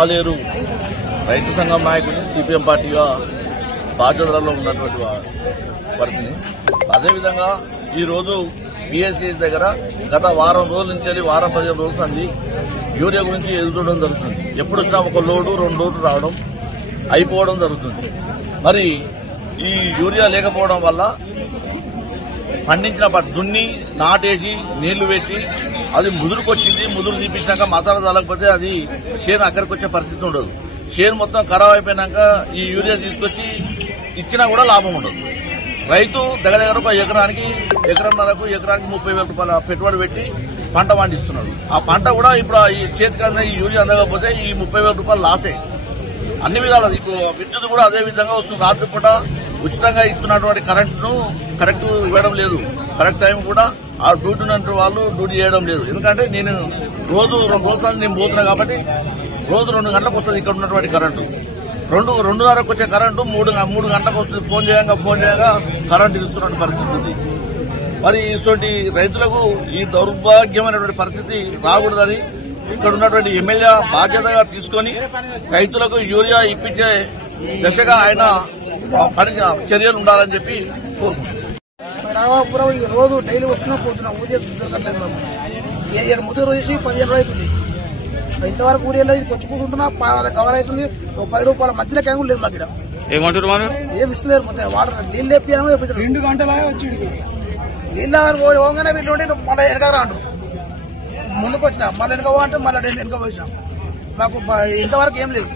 ఆలేరు రైతు సంఘం నాయకుని సిపిఎం పార్టీగా బాధ్యతలలో ఉన్నటువంటి పరిస్థితి. అదేవిధంగా ఈరోజు బిఎస్సిఎస్ దగ్గర గత వారం రోజుల నుంచి వారం 15 రోజులు అంది యూరియా గురించి ఎదుర్కోవడం జరుగుతుంది. ఎప్పుడు వచ్చినా ఒక లోడు 2 లోడ్లు రావడం అయిపోవడం జరుగుతుంది. మరి ఈ యూరియా లేకపోవడం వల్ల పండించిన దున్ని నాటేసి నీళ్లు పెట్టి అది ముదురుకొచ్చింది. ముదురు తీపించాక మసాలా చల్లకపోతే అది చేను అక్కడికి వచ్చే పరిస్థితి ఉండదు. చేను మొత్తం ఖరాబ్ అయిపోయినాక ఈ యూరియా తీసుకొచ్చి ఇచ్చినా కూడా లాభం ఉండదు. రైతు దగ్గర ఒక ఎకరానికి 30,000 రూపాయల పెట్టుబడి పెట్టి పంట పండిస్తున్నాడు. ఆ పంట కూడా ఇప్పుడు ఈ చేతికి ఈ యూరియా అందకపోతే ఈ 30,000 రూపాయలు లాసే. అన్ని విధాలు ఇప్పుడు విద్యుత్ కూడా అదే విధంగా వస్తుంది. రాత్రిపూట ఉచితంగా ఇస్తున్నటువంటి కరెంటును కరెక్ట్ ఇవ్వడం లేదు. కరెక్ట్ టైం కూడా ఆ డ్యూటీ ఉన్నట్టు వాళ్ళు డ్యూటీ చేయడం లేదు. ఎందుకంటే నేను రోజు 2 రోజులు నేను పోతున్నా కాబట్టి రోజు 2 గంటలకు వస్తుంది ఇక్కడ ఉన్నటువంటి కరెంటు. 2:30కు వచ్చే కరెంటు 3 గంటలకు వస్తుంది. ఫోన్ చేయగా కరెంటు ఇస్తున్న పరిస్థితి ఉంది. మరి ఇటువంటి రైతులకు ఈ దౌర్భాగ్యమైనటువంటి పరిస్థితి రాకూడదని ఇక్కడ ఉన్నటువంటి ఎమ్మెల్యే బాధ్యతగా తీసుకుని రైతులకు యూరియా ఇప్పించే దశగా ఆయన చర్యలు ఉండాలని చెప్పి కోరుకుంటున్నాం. రామాపురం ఈ రోజు డైలీ వస్తున్నా పోతున్నా ఊరియా దొరకట్లేదు. ముద్దు రోజు 15 అవుతుంది. ఇంతవరకు ఊరియా లేదు. వచ్చి కూర్చుంటున్నా కవర్ అవుతుంది. 10 రూపాయల మధ్యలో క్యాంగులు లేదు మాకు. ఏమంటారు ఏం ఇస్తలేరు. మొత్తం వాటర్ నీళ్ళు లేపాము 2 గంటల వచ్చి నీళ్ళ పోగానే వీళ్ళు మళ్ళీ వెనక రాండు. ముందుకు వచ్చినా మళ్ళీ వెనక అంటే మళ్ళీ వెనక పోయినాం. మాకు ఇంతవరకు ఏం లేదు.